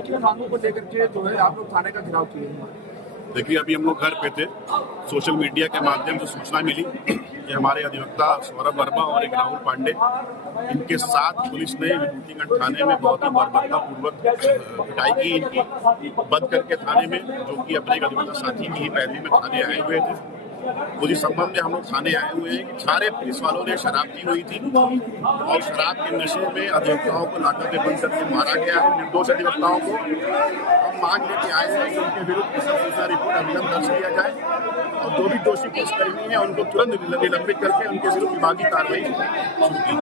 के मांगों को लेकर के जो है आप लोग थाने का घेराव किए हैं। देखिए, अभी हम लोग घर पे थे, सोशल मीडिया के माध्यम से सूचना मिली कि हमारे अधिवक्ता सौरभ वर्मा और एक राहुल पांडे, इनके साथ पुलिस ने विभूतिगंज थाने में बहुत ही बर्बरतापूर्वक पिटाई की इनकी, बंद करके थाने में, जो कि अपने एक अधिवक्ता साथी की ही पैरवी में थाने आए हुए थे। उसी संबंध में हम लोग थाने आए हुए हैं कि सारे पुलिस वालों ने शराब पी हुई थी और शराब के नशे में अधिवक्ताओं को लाकर के बंद करके मारा गया है, निर्दोष अधिवक्ताओं को। हम मांग लेके आए हैं कि उनके विरुद्ध सूचना रिपोर्ट अभिलंब दर्ज किया जाए और जो भी दोषी पुलिसकर्मी है उनको तुरंत निलंबित करके उनके विरुद्ध विभागीय कार्रवाई शुरू की।